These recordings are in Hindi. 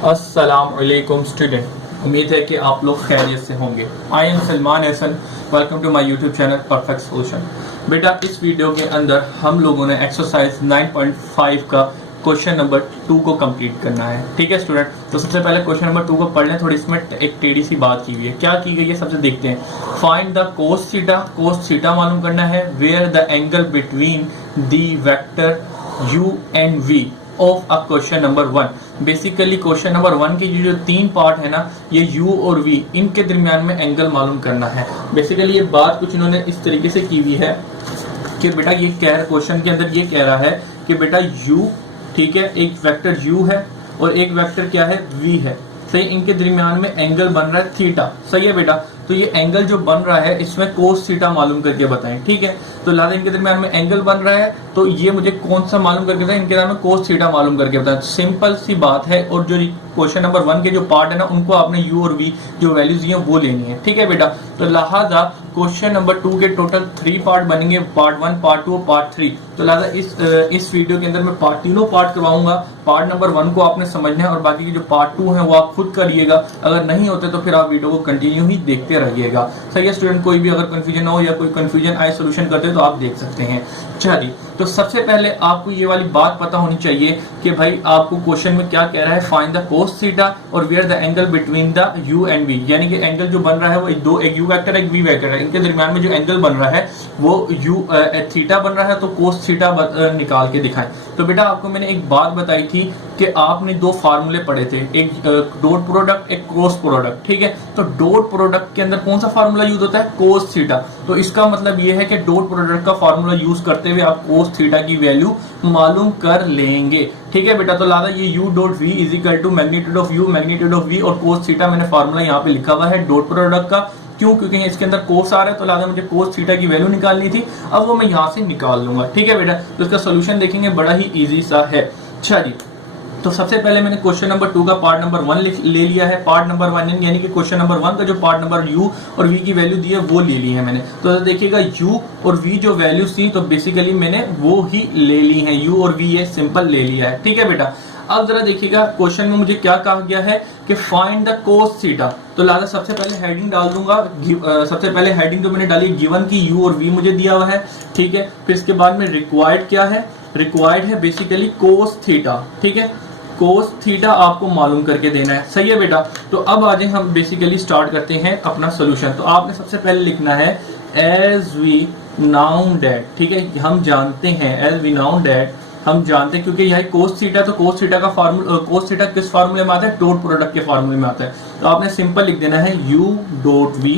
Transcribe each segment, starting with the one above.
अस्सलाम वालेकुम स्टूडेंट, उम्मीद है कि आप लोग खैरियत से होंगे। I am Salman Ehsan, welcome to my YouTube channel perfect solution. बेटा, इस वीडियो के अंदर हम लोगों ने एक्सरसाइज 9.5 का क्वेश्चन नंबर 2 को कंप्लीट करना है। ठीक है स्टूडेंट, तो सबसे पहले क्वेश्चन नंबर 2 को पढ़ लें। थोड़ी इसमें एक टेढ़ी सी बात की हुई है। क्या की गई है सबसे देखते हैं। Find the cos theta, cos theta मालूम करना है। Where the angle between the vector u and v of a question number 1। Basically question number 1 के जो 3 पार्ट है ना, ये u और v, इनके दरमियान में एंगल मालूम करना है। बेसिकली ये बात कुछ इन्होंने इस तरीके से की हुई है कि बेटा ये क्वेश्चन के अंदर ये कह रहा है कि बेटा u, ठीक है, एक वेक्टर u है और एक वेक्टर क्या है, v है। सही, इनके दरमियान में एंगल बन रहा है थीटा। सही है बेटा, तो ये एंगल जो बन रहा है इसमें कोस थीटा मालूम करके बताएं। ठीक है, तो लिहाजा इनके दरमियान में एंगल बन रहा है, तो ये मुझे कौन सा मालूम करके बताएं, इनके दरमियान में कोस थीटा मालूम करके बताएं। सिंपल सी बात है। और जो क्वेश्चन नंबर 1 के जो पार्ट है ना, उनको आपने u और v जो वैल्यूज दी हैं वो लेनी है। ठीक है बेटा, तो लिहाजा क्वेश्चन नंबर 2 के टोटल 3 पार्ट बनेंगे, पार्ट 1, पार्ट 2 और पार्ट 3। तो लिहाजा इस वीडियो के अंदर मैं तीनों पार्ट करवाऊंगा। पार्ट नंबर 1 को आपने समझना है और बाकी के जो पार्ट 2 है वो आप खुद करिएगा। अगर नहीं होते तो फिर आप वीडियो को कंटिन्यू ही देखते रहिएगा। सही है स्टूडेंट, कोई भी अगर कंफ्यूजन हो या कोई कंफ्यूजन आए सोल्यूशन करते हो तो आप देख सकते हैं। चलिए, तो सबसे पहले आपको ये वाली बात पता होनी चाहिए कि भाई आपको क्वेश्चन में क्या कह रहा है, फाइंड द कोस थीटा और where the angle between the u and v। यानी कि एंगल जो बन रहा है वो एक u वेक्टर एक v वेक्टर है, इनके दरमियान में जो एंगल बन रहा है वो थीटा बन रहा है, तो कोस थीटा निकाल के दिखाएं। तो बेटा आपको मैंने एक बात बताई थी कि आपने 2 फार्मूले पढ़े थे, एक डॉट प्रोडक्ट, एक क्रॉस प्रोडक्ट। ठीक है, तो डॉट प्रोडक्ट के अंदर कौन सा फार्मूला यूज होता है, कोस थीटा। तो इसका मतलब ये है कि डॉट प्रोडक्ट का फार्मूला यूज करते हुए आप कोस थीटा की वैल्यू मालूम कर लेंगे। ठीक है बेटा, तो लादा ये u dot v is equal to magnitude of u magnitude of v और कोस थीटा मैंने फार्मूला यहाँ पे लिखा हुआ है डॉट प्रोडक्ट का। क्यों? क्योंकि इसके अंदर कोस आ रहा है, तो लादा मुझे कोस थीटा की वैल्यू निकालनी थी। अब वो मैं यहाँ से निकाल लूंगा। ठीक है बेटा, तो इसका सोल्यूशन देखेंगे, बड़ा ही इजी सा है। अच्छा जी, तो सबसे पहले मैंने क्वेश्चन नंबर 2 का पार्ट नंबर 1 ले लिया है। पार्ट नंबर 1 यानी कि क्वेश्चन नंबर 1 का जो पार्ट नंबर u और v की वैल्यू दी है वो ले ली है मैंने। तो देखिएगा u और v जो वैल्यूज थी तो बेसिकली मैंने वो ही ले ली है, u और v ये सिंपल ले लिया है। ठीक है बेटा, अब जरा देखिएगा क्वेश्चन में मुझे क्या कहा गया है कि फाइंड द कोस थीटा। तो लिहाजा सबसे पहले हेडिंग डाल दूंगा। सबसे पहले हेडिंग तो मैंने डाली गिवन की u और v मुझे दिया हुआ है। ठीक है, फिर इसके बाद में रिक्वायर्ड क्या है, रिक्वायर्ड है बेसिकली कोस थीटा। ठीक है, कोस थीटा आपको मालूम करके देना है। सही है बेटा, तो अब आज हम बेसिकली स्टार्ट करते हैं अपना सोल्यूशन। तो आपने सबसे पहले लिखना है एज वी नाउ दैट। ठीक है, हम जानते हैं, एज वी नाउ दैट हम जानते हैं, क्योंकि यह कोस थीटा, तो कोस थीटा का फार्मूला, कोस थीटा किस फार्मूले में आता है, डॉट प्रोडक्ट के फार्मूले में आता है। तो आपने सिंपल लिख देना है u डॉट v,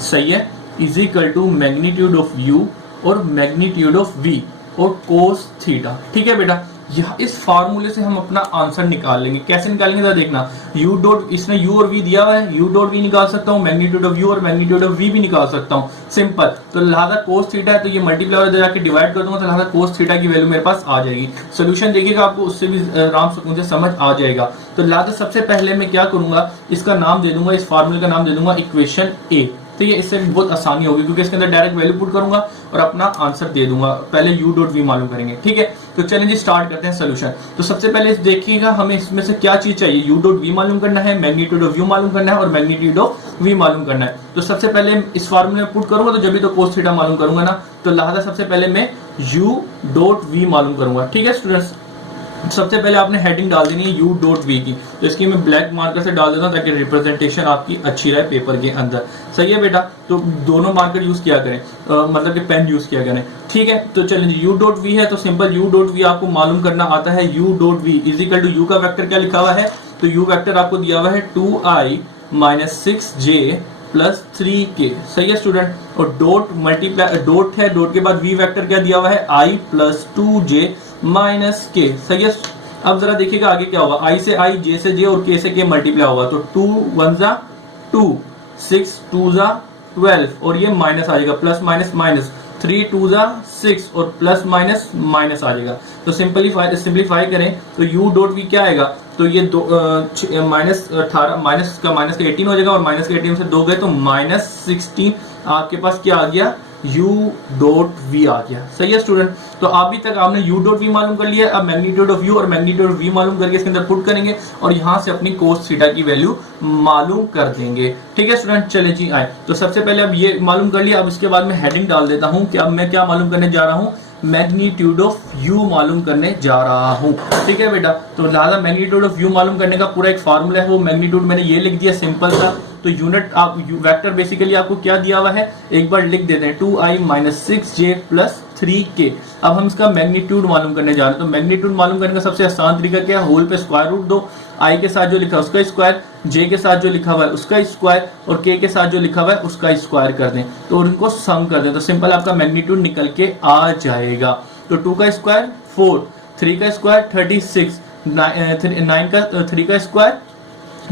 सही है, is equal to magnitude of u और मैग्नीट्यूड ऑफ v और कोस थीटा। ठीक है बेटा, यह इस फार्मूले से हम अपना आंसर निकाल लेंगे। कैसे निकालेंगे जरा देखना। u डॉट, इसने u और v दिया हुआ है, u डॉट v निकाल सकता हूँ, मैग्नीट्यूड ऑफ u और मैग्नीट्यूड ऑफ v भी निकाल सकता हूँ। सिंपल, तो लिहाजा कोस थीटा है तो ये मल्टीप्लाई हो जाके डिवाइड कर दूंगा, तो लिहाजा कोस थीटा की वैल्यू मेरे पास आ जाएगी। सोल्यूशन देखिएगा, आपको उससे भी आराम से मुझे समझ आ जाएगा। तो लिहाजा सबसे पहले मैं क्या करूंगा, इसका नाम दे दूंगा, इस फार्मूले का नाम दे दूंगा इक्वेशन ए। तो ये इससे बहुत आसानी होगी क्योंकि इसके अंदर डायरेक्ट वैल्यू पुट करूंगा और अपना आंसर दे दूंगा। पहले u डॉट v मालूम करेंगे। ठीक है, तो चलें जी स्टार्ट करते हैं सोल्यूशन। तो सबसे पहले देखिएगा हमें इसमें से क्या चीज चाहिए, u डॉट v मालूम करना है, मैग्नीट्यूड ऑफ u मालूम करना है और मैग्नीट्यूड ऑफ v मालूम करना है। तो सबसे पहले इस फार्मूले में पुट करूंगा तो जब भी तो कोस थीटा मालूम करूंगा ना, तो लिहाजा सबसे पहले मैं u डॉट v मालूम करूंगा। ठीक है स्टूडेंट्स, सबसे पहले आपने हेडिंग डाल देनी है u डॉट v की। तो इसकी मैं ब्लैक मार्कर से डाल देता हूँ ताकि रिप्रेजेंटेशन आपकी अच्छी रहे पेपर के अंदर। सही है बेटा, तो दोनों मार्कर यूज किया करें, मतलब कि पेन यूज किया करें। ठीक है, तो चलिए u डॉट v है तो सिंपल u डॉट v आपको मालूम करना आता है। u dot v is equal to u का वेक्टर क्या लिखा हुआ है, तो u वेक्टर आपको दिया हुआ है 2i minus 6j plus 3k। सही है स्टूडेंट, और डॉट मल्टीप्लाई, डॉट है, डॉट के बाद v वेक्टर क्या दिया हुआ है, i plus 2j minus k। सही है, अब जरा देखिएगा आगे क्या होगा, i से i, j से j और k से k मल्टीप्लाई होगा, तो 2 1 जा 2, 6 2 जा 12 और ये माइनस आ जाएगा, प्लस माइनस माइनस, 3 2 जा 6 और प्लस माइनस माइनस आ जाएगा। तो सिंपलीफाई करें तो u डॉट v क्या आएगा, तो ये माइनस 18 माइनस का 18 हो जाएगा और माइनस के 18 से 2 गए तो माइनस 16 आपके पास क्या आ गया, u डॉट v आ गया। सही है स्टूडेंट, तो अभी तक आपने u डॉट v मालूम कर लिया। अब मैग्नीट्यूड ऑफ u और मैग्नीट्यूड ऑफ v मालूम करके इसके अंदर पुट करेंगे और यहां से अपनी कोस थीटा की वैल्यू मालूम कर देंगे। ठीक है स्टूडेंट, चले जी आए। तो सबसे पहले अब ये मालूम कर लिया, अब इसके बाद मैं हेडिंग डाल देता हूं कि अब मैं क्या मालूम करने जा रहा हूं, मैग्नीट्यूड ऑफ u मालूम करने जा रहा हूं। ठीक है बेटा, तो लिहाजा मैग्नीट्यूड ऑफ u मालूम करने का पूरा एक फार्मूला है, वो मैग्नीट्यूड मैंने ये लिख दिया, सिंपल सा। तो यूनिट आप वेक्टर बेसिकली आपको क्या दिया हुआ है, एक बार लिख देते हैं 2i minus 6j plus 3k। अब हम इसका मैग्नीट्यूड मालूम करने जा रहे हैं। तो मैग्नीट्यूड मालूम करने का सबसे आसान तरीका क्या है, होल पे स्क्वायर रूट दो, i के साथ जो लिखा है उसका स्क्वायर, j के साथ जो लिखा हुआ है उसका स्क्वायर और k के साथ जो लिखा हुआ है उसका स्क्वायर कर दें, तो उनको सम कर दें, तो सिंपल आपका मैग्नीट्यूड निकल के आ जाएगा। तो 2 का स्क्वायर 4, 3 का स्क्वायर 36, 9 का 3 का स्क्वायर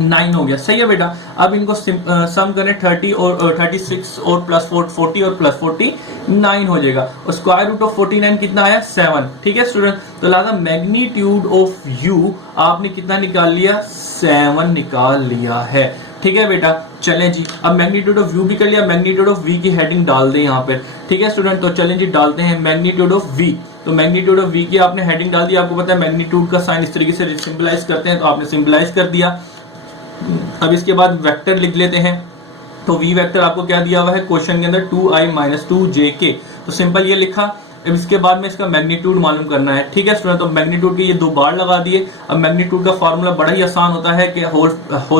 9 हो गया। सही है बेटा, अब इनको सम करें 30 और 36 और प्लस 40 और प्लस 49 हो जाएगा, और स्क्वायर रूट ऑफ 49 कितना आया 7। ठीक है स्टूडेंट, तो लिहाजा मैग्नीट्यूड ऑफ u आपने कितना निकाल लिया, 7 निकाल लिया है। ठीक है बेटा, चलें जी, अब मैग्नीट्यूड ऑफ u भी कर लिया, मैग्नीट्यूड ऑफ v की हेडिंग डाल दें यहाँ पे। ठीक है स्टूडेंट, तो चलें जी डालते हैं मैग्नीट्यूड ऑफ v। तो मैग्नीट्यूड ऑफ v की आपने हेडिंग डाल दी, आपको पता है मैग्नीट्यूड का साइन इस तरीके से सिंबलाइज करते हैं, तो आपने सिंबलाइज कर दिया। अब इसके बाद वेक्टर लिख लेते हैं, तो v वेक्टर आपको क्या दिया हुआ है क्वेश्चन के अंदर, 2i माइनस 2jk। तो सिंपल ये लिखा। अब इसके बाद में इसका मैग्नीट्यूड मालूम करना है। ठीक है स्टूडेंट, तो मैग्नीट्यूड के ये 2 बार लगा दिए। अब मैग्नीट्यूड का फार्मूला बड़ा ही आसान होता है कि होल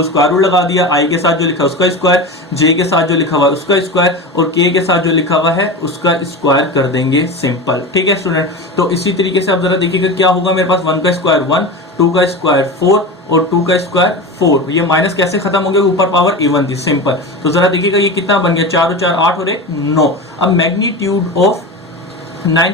स्क्वायर रूट लगा दिया, i के साथ जो लिखा है उसका स्क्वायर, j के साथ जो लिखा हुआ है उसका स्क्वायर और k के साथ जो लिखा हुआ है उसका स्क्वायर कर देंगे, सिंपल। ठीक है स्टूडेंट, तो इसी तरीके से आप जरा देखिएगा क्या होगा, मेरे पास 1 का स्क्वायर 1, 2 का स्क्वायर 4 और 2 का स्क्वायर 4। ये माइनस कैसे खत्म हो गया, ऊपर पावर इवन थी, सिंपल। तो जरा देखिएगा ये कितना बन गया, 4 और 4 8 और 1 9। अब magnitude of 9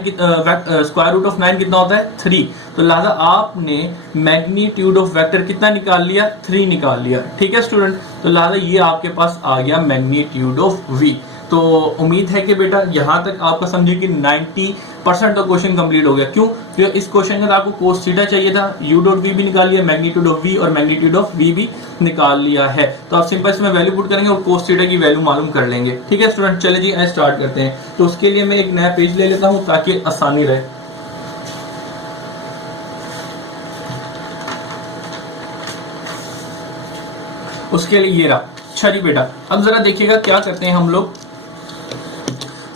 square root of 9 कितना होता है 3। तो लिहाजा आपने मैग्नीट्यूड ऑफ वेक्टर कितना निकाल लिया, 3 निकाल लिया। ठीक है स्टूडेंट, तो लिहाजा ये आपके पास आ गया मैग्नीट्यूड ऑफ v। तो उम्मीद है कि बेटा यहाँ तक आपका समझिए कि 90% का क्वेश्चन कंप्लीट हो गया। क्यों, क्योंकि इस क्वेश्चन के अंदर आपको कोस थीटा चाहिए था, u डॉट v भी निकाल लिया, मैग्नीट्यूड ऑफ v और मैग्नीट्यूड ऑफ v भी निकाल लिया है। तो आप सिंपल इसमें वैल्यू पुट करेंगे और कोस थीटा की वैल्यू मालूम कर लेंगे। ठीक है स्टूडेंट, चले जी स्टार्ट करते हैं। तो उसके लिए मैं एक नया पेज ले लेता हूँ ताकि आसानी रहे। उसके लिए ये रहा। अच्छा जी बेटा, अब जरा देखिएगा क्या करते हैं हम लोग।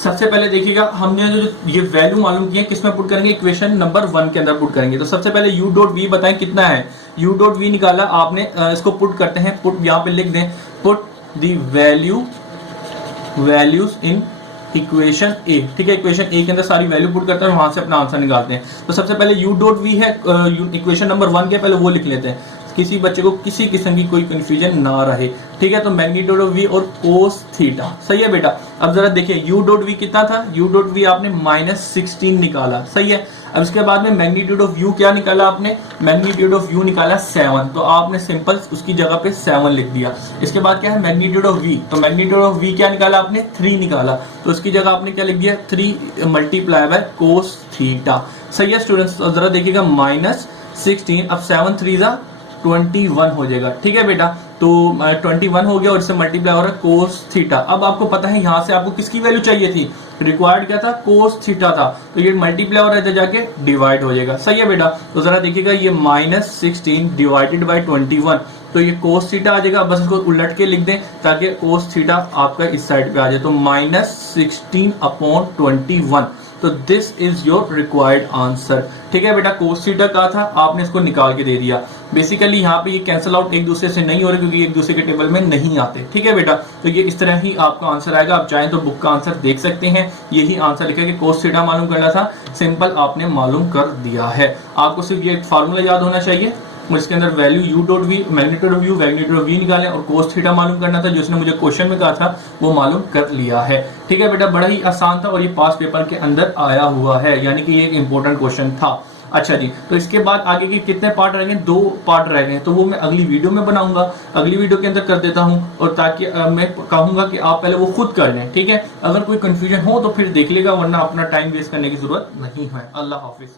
सबसे पहले देखिएगा हमने जो ये वैल्यू मालूम की है किसमें पुट करेंगे, इक्वेशन नंबर 1 के अंदर पुट करेंगे। तो सबसे पहले u डॉट v बताएं कितना है, u डॉट v निकाला आपने, इसको पुट करते हैं, पुट यहाँ पे लिख दें, put the values in equation a. ठीक है, इक्वेशन ए के अंदर सारी वैल्यू पुट करते हैं, वहां से अपना आंसर निकालते हैं। तो सबसे पहले u डॉट v है, इक्वेशन नंबर 1 के पहले वो लिख लेते हैं, किसी बच्चे को किसी किस्म की कोई कंफ्यूजन ना रहे। ठीक है, तो मैग्नीट्यूड ऑफ v और कोस थीटा। सही है बेटा, अब जरा देखिए u डॉट v कितना था, u डॉट v आपने -16 निकाला। सही है, अब इसके बाद में मैग्नीट्यूड ऑफ u क्या निकाला आपने, मैग्नीट्यूड ऑफ u निकाला 7। तो आपने सिंपल उसकी जगह पे 7 लिख दिया। इसके बाद क्या है मैग्नीट्यूड ऑफ v, तो मैग्नीट्यूड ऑफ v क्या निकाला आपने 3 निकाला, तो उसकी जगह आपने क्या लिख दिया 3 मल्टीप्लाई बाय कोस थीटा। सही है स्टूडेंट्स, तो जरा देखिएगा -16, अब 7 3 21 हो जाएगा। ठीक है बेटा, तो 21 हो गया और इससे मल्टीप्लाई हो रहा है कोस थीटा। अब आपको पता है यहाँ से आपको किसकी वैल्यू चाहिए थी, रिक्वायर्ड क्या था, कोस थीटा था, तो ये मल्टीप्लाई हो रहा है जाके डिवाइड हो जाएगा। सही है बेटा, तो जरा देखिएगा ये -16 डिवाइडेड बाय 21, तो ये कोस थीटा आ जाएगा। बस इसको उलट के लिख दें ताकि कोस थीटा आपका इस साइड पे आ जाए, तो -16/21। तो this is your required answer. ठीक है बेटा, कोस थीटा का था, आपने इसको निकाल के दे दिया। बेसिकली यहाँ पे ये कैंसिल आउट एक दूसरे से नहीं हो रहे क्योंकि एक दूसरे के टेबल में नहीं आते। ठीक है बेटा, तो ये इस तरह ही आपका आंसर आएगा। आप चाहें तो बुक का आंसर देख सकते हैं, यही आंसर लिखा कि कोस थीटा मालूम करना था, सिंपल आपने मालूम कर दिया है। आपको सिर्फ ये फार्मूला याद होना चाहिए, इसके अंदर value u dot v, magnitude of u, magnitude of v निकालें और कोस थीटा मालूम करना था, जो उसने मुझे क्वेश्चन में कहा था वो मालूम कर लिया है। ठीक है बेटा, बड़ा ही आसान था और ये पास पेपर के अंदर आया हुआ है, यानी कि ये एक इंपॉर्टेंट क्वेश्चन था। अच्छा जी, तो इसके बाद आगे के कितने पार्ट रह गए, 2 पार्ट रह गए, तो वो मैं अगली वीडियो में बनाऊंगा, अगली वीडियो के अंदर कर देता हूं, और ताकि मैं कहूंगा कि आप पहले वो खुद कर लें। ठीक है, अगर कोई कंफ्यूजन हो तो फिर देख लेगा, वरना अपना टाइम वेस्ट करने की जरूरत नहीं है। अल्लाह हाफिज।